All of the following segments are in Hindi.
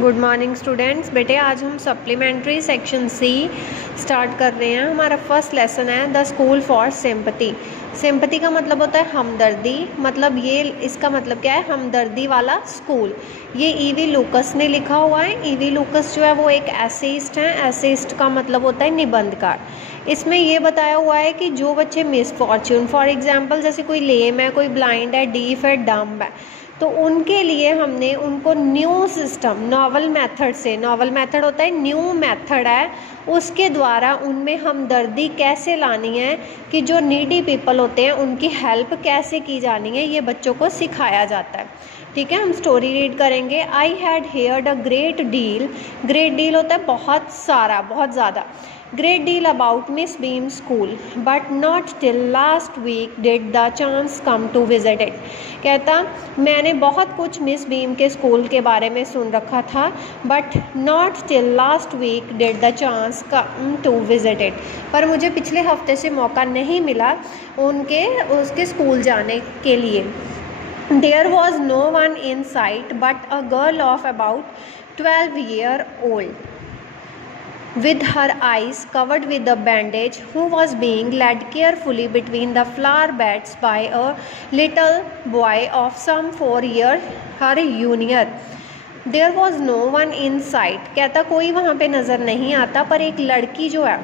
Good morning students. बेटे आज हम सप्लीमेंट्री सेक्शन सी स्टार्ट कर रहे हैं। हमारा फर्स्ट लेसन है the school for sympathy. Sympathy का मतलब होता है हमदर्दी। मतलब ये इसका मतलब क्या है, हमदर्दी वाला स्कूल। ये ईवी लूकस ने लिखा हुआ है। ईवी लूकस जो है वो एक एसेइस्ट हैं। एसेइस्ट का मतलब होता है निबंधकार। इसमें ये बताया हुआ है कि जो बच्चे मिसफॉर्च्यून, फॉर एग्जांपल जैसे कोई लेम है, कोई ब्लाइंड है, डीफ है, डम्ब है, तो उनके लिए हमने उनको न्यू सिस्टम, नॉवल मेथड से, नॉवल मेथड होता है न्यू मेथड है, उसके द्वारा उनमें हमदर्दी कैसे लानी है कि जो नीडी पीपल होते हैं उनकी हेल्प कैसे की जानी है, ये बच्चों को सिखाया जाता है। ठीक है, हम स्टोरी रीड करेंगे। I had heard a great deal. Great deal होता है बहुत सारा, बहुत ज़्यादा। Great deal about Miss Beam school but not till last week did the chance come to visit it. कहता मैंने बहुत कुछ मिस बीम के स्कूल के बारे में सुन रखा था, but not till last week did the chance come to visit it. पर मुझे पिछले हफ्ते से मौका नहीं मिला उसके स्कूल जाने के लिए। There was no one in sight but a girl of about 12 years old, with her eyes covered with a bandage, who was being led carefully between the flower beds by a little boy of some 4 years her junior. There was no one in sight. कहता कोई वहाँ पे नज़र नहीं आता, पर एक लड़की जो है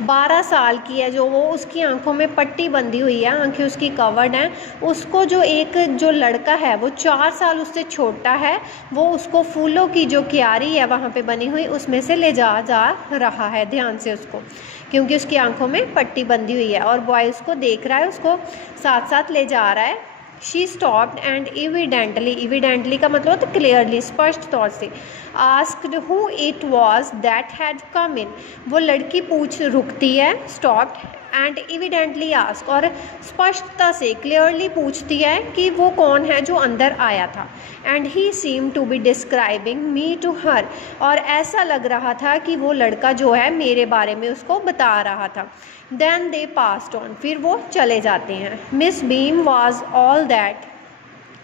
12 साल की है, जो वो उसकी आंखों में पट्टी बंधी हुई है, आंखें उसकी कवर्ड हैं, उसको जो लड़का है वो 4 साल उससे छोटा है, वो उसको फूलों की जो क्यारी है वहाँ पे बनी हुई उसमें से ले जा रहा है, ध्यान से उसको, क्योंकि उसकी आंखों में पट्टी बंधी हुई है और बॉय उसको देख रहा है, उसको साथ साथ ले जा रहा है। शी स्टॉप्ड एंड एविडेंटली का मतलब तो क्लियरली, स्पष्ट तौर से, asked who it was that had come in. वो लड़की रुकती है, स्टॉप्ड, एंड एविडेंटली आस्क, और स्पष्टता से, क्लियरली पूछती है कि वो कौन है जो अंदर आया था। And he seem to be describing me to her, और ऐसा लग रहा था कि वो लड़का जो है मेरे बारे में उसको बता रहा था। देन दे पास्ड ऑन, फिर वो चले जाते हैं। Miss beam was all that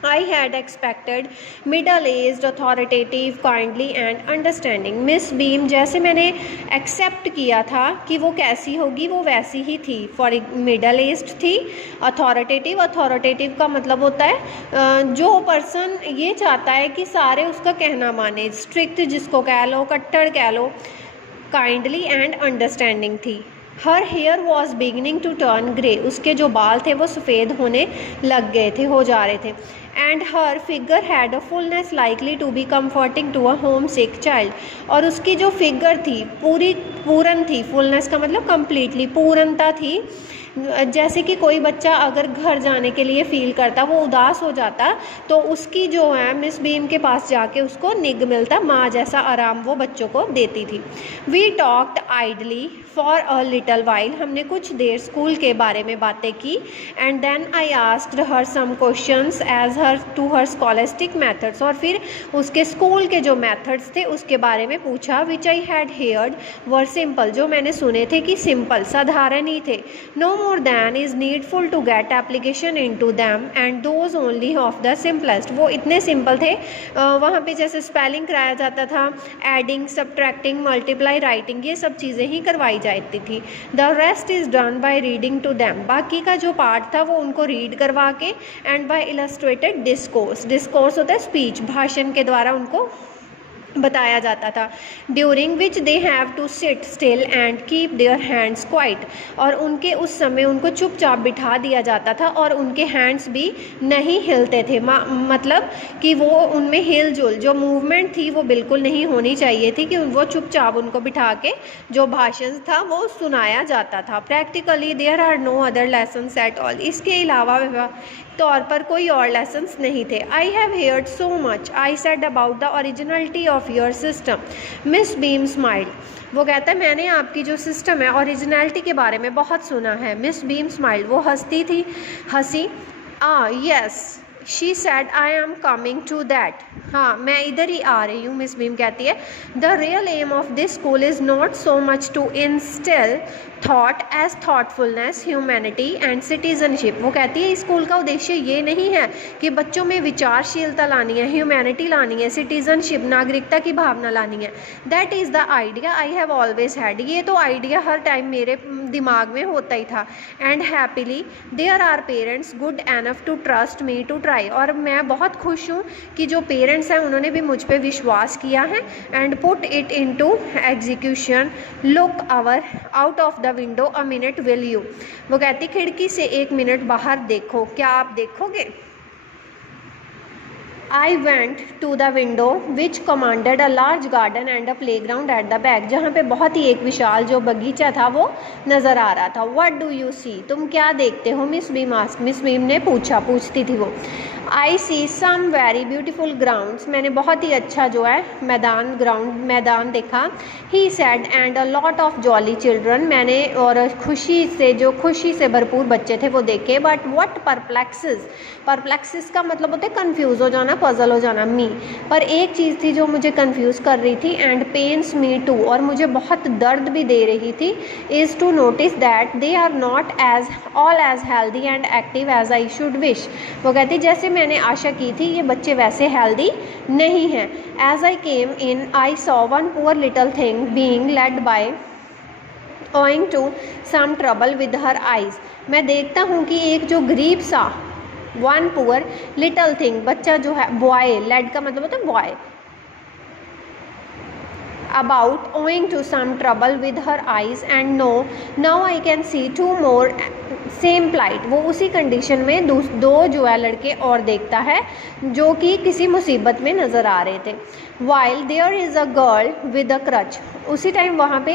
I had expected, middle aged, authoritative, kindly and understanding. Miss beam जैसे मैंने एक्सेप्ट किया था कि वो कैसी होगी, वो वैसी ही थी। फॉर मिडल एज्ड थी, अथॉरिटेटिव का मतलब होता है जो पर्सन ये चाहता है कि सारे उसका कहना माने, स्ट्रिक्ट जिसको कह लो, कट्टर कह लो। काइंडली एंड अंडरस्टैंडिंग थी। Her hair was beginning to turn grey, उसके जो बाल थे वो सफ़ेद होने लग गए थे, हो जा रहे थे। And her figure had a fulness likely to be comforting to a homesick child, और उसकी जो फिगर थी पूरन थी। फुलनेस का मतलब कम्प्लीटली, पूर्णता थी। जैसे कि कोई बच्चा अगर घर जाने के लिए फ़ील करता, वो उदास हो जाता, तो उसकी जो है मिस बीम के पास जाके उसको निग मिलता, माँ जैसा आराम वो बच्चों को देती थी। We talked idly for a little while, हमने कुछ देर स्कूल के बारे में बातें की। And then I asked her some questions as her to her scholastic methods, और फिर उसके स्कूल के जो मेथड्स थे उसके बारे में पूछा। Which I had heard were simple, जो मैंने सुने थे कि सिंपल, साधारण ही थे। No more than is needful to get application into them and those only of the simplest, वो इतने सिंपल थे। वहाँ पे जैसे स्पेलिंग कराया जाता था, एडिंग, सब्ट्रैक्टिंग, मल्टीप्लाई, राइटिंग, ये सब चीज़ें ही करवाई जाती थी। The rest is done by reading to them, बाकी का जो पार्ट था वो उनको रीड करवा के, and by illustrated discourse, discourse होता है स्पीच, भाषण के द्वारा उनको बताया जाता था। During which they have to sit still and keep their hands quiet, और उनके उस समय उनको चुपचाप बिठा दिया जाता था और उनके हैंड्स भी नहीं हिलते थे। मतलब कि वो उनमें हिलजुल, जो मूवमेंट थी वो बिल्कुल नहीं होनी चाहिए थी, कि वो चुपचाप उनको बिठा के जो भाषण था वो सुनाया जाता था। Practically there are no other lessons at all, इसके अलावा तौर पर कोई और लेसन्स नहीं थे। I have heard so much I said about the originality of your system. Miss Beam smiled, वो कहता है मैंने आपकी जो सिस्टम है, ओरिजिनलिटी के बारे में बहुत सुना है। मिस बीम स्माइल्ड, वो हंसी। Yes she said I am coming to that, हाँ मैं इधर ही आ रही हूँ, मिस बीम कहती है। The real aim of this school is not so much to instil thought as thoughtfulness, humanity and citizenship. वो कहती है स्कूल का उद्देश्य ये नहीं है कि बच्चों में विचारशीलता लानी है, ह्यूमैनिटी लानी है, सिटीजनशिप नागरिकता की भावना लानी है। That is the idea I have always had, ये तो आइडिया हर टाइम मेरे दिमाग में होता ही था। And happily there are parents good enough to trust me to try, और मैं बहुत खुश हूँ कि जो पेरेंट्स हैं उन्होंने भी मुझ पर विश्वास किया है। And put it into execution, look our out of the window a minute will you. वो कहती खिड़की से 1 मिनट बाहर देखो, क्या आप देखोगे? I went to the window which commanded a large garden and a playground at the back, जहाँ पे बहुत ही एक विशाल जो बगीचा था वो नज़र आ रहा था। What do you see, तुम क्या देखते हो? मिस बीम ने पूछती थी वो। I see some very beautiful grounds, मैंने बहुत ही अच्छा जो है मैदान देखा। He said and a lot of jolly children, मैंने और खुशी से भरपूर बच्चे थे वो देखे। But what perplexes का मतलब होता है कंफ्यूज हो जाना, पजल हो जाना। मी, पर एक चीज़ थी जो मुझे कंफ्यूज कर रही थी। एंड पेन्स मी टू, और मुझे बहुत दर्द भी दे रही थी। Is to notice that they are not as healthy and active as I should wish. वो कहती जैसे मैंने आशा की थी ये बच्चे वैसे हेल्दी नहीं हैं। As I came in I saw one poor little thing being led by owing to some trouble with her eyes. मैं देखता हूँ कि एक जो गरीब सा वन पुअर लिटल थिंग, बच्चा जो है, बॉय, लेड का मतलब होता है boy, about owing to some trouble with her eyes and now I can see 2 more same plight। वो उसी कंडीशन में दो जो है लड़के और देखता है जो कि किसी मुसीबत में नज़र आ रहे थे। while there is a girl with a crutch, उसी टाइम वहाँ पे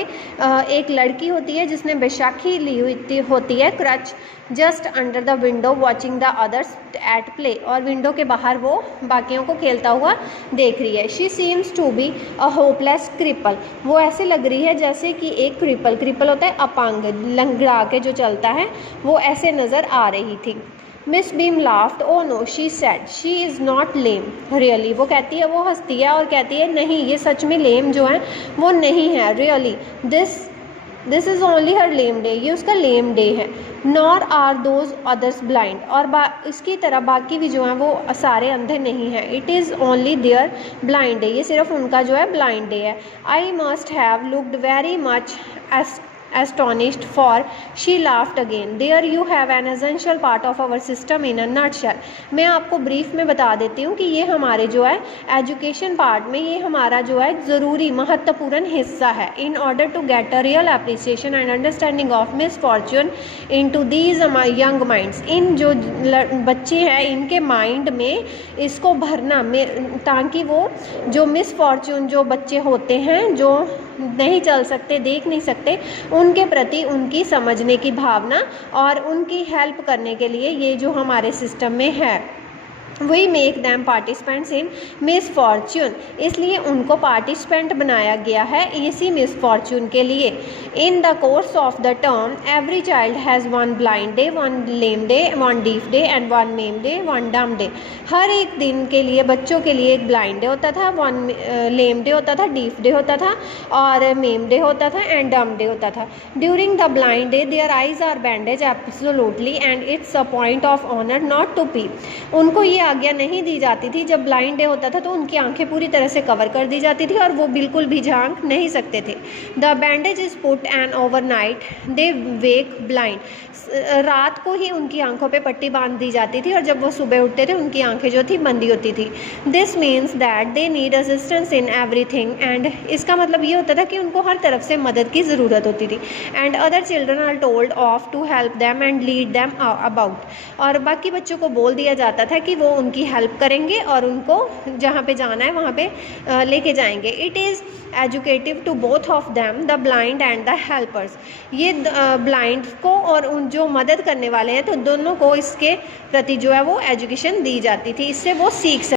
एक लड़की होती है जिसने बैसाखी ली हुई होती है, crutch, just under the window watching the others at play, और विंडो के बाहर वो बाकियों को खेलता हुआ देख रही है। She seems to be a hopeless cripple, वो ऐसे लग रही है जैसे कि एक क्रिपल होता है अपांग, लंगड़ा के जो चलता है, वो ऐसे नज़र आ रही थी। Miss Beam laughed, oh no she said she is not lame really. वो कहती है, वो हंसती है और कहती है नहीं ये सच में लेम जो है वो नहीं है, really this is only her lame day, ये उसका लेम डे है। Nor are those others blind, और इसकी तरह बाकी भी जो हैं वो सारे अंधे नहीं हैं। It is only their blind day, ये सिर्फ उनका जो है ब्लाइंड डे है। I must have looked very much astonished for she laughed again। there you have an essential part of our system in a nutshell। मैं आपको ब्रीफ में बता देती हूँ कि ये हमारे जो है एजुकेशन पार्ट में ये हमारा जो है ज़रूरी महत्वपूर्ण हिस्सा है। in order to get a real appreciation and understanding of misfortune into these young minds, इन जो बच्चे हैं इनके माइंड में इसको भरना ताकि वो जो मिसफॉर्च्यून जो बच्चे होते हैं जो नहीं चल सकते, देख नहीं सकते, उनके प्रति उनकी समझने की भावना और उनकी हेल्प करने के लिए ये जो हमारे सिस्टम में है we make them participants in misfortune, इसलिए उनको पार्टिसिपेंट बनाया गया है इसी मिसफॉर्च्यून के लिए। In the course of the term every child has one blind day, one lame day, one deaf day and one ma'am day, one डम डे। हर एक दिन के लिए बच्चों के लिए एक ब्लाइंड डे होता था, वन लेम डे होता था, डीफ डे होता था और मेम डे होता था एंड डम डे होता था। During the blind day their eyes are bandage absolutely and it's a point of honour not to peep. उनको ये आज्ञा नहीं दी जाती थी, जब ब्लाइंड डे होता था तो उनकी आंखें पूरी तरह से कवर कर दी जाती थी और वो बिल्कुल भी झांक नहीं सकते थे। The bandage is put and overnight they wake blind, रात को ही उनकी आंखों पे पट्टी बांध दी जाती थी और जब वो सुबह उठते थे उनकी आंखें जो थी बंदी होती थी। This means that they need assistance in everything, and इसका मतलब ये होता था कि उनको हर तरफ से मदद की ज़रूरत होती थी। And other children are told off to help them and lead them about, और बाकी बच्चों को बोल दिया जाता था कि वो उनकी हेल्प करेंगे और उनको जहाँ पे जाना है वहाँ पे लेके जाएंगे। It is educative to both of them, the blind and the helpers. ये ब्लाइंड को और उन जो मदद करने वाले हैं तो दोनों को इसके प्रति जो है वो एजुकेशन दी जाती थी, इससे वो सीख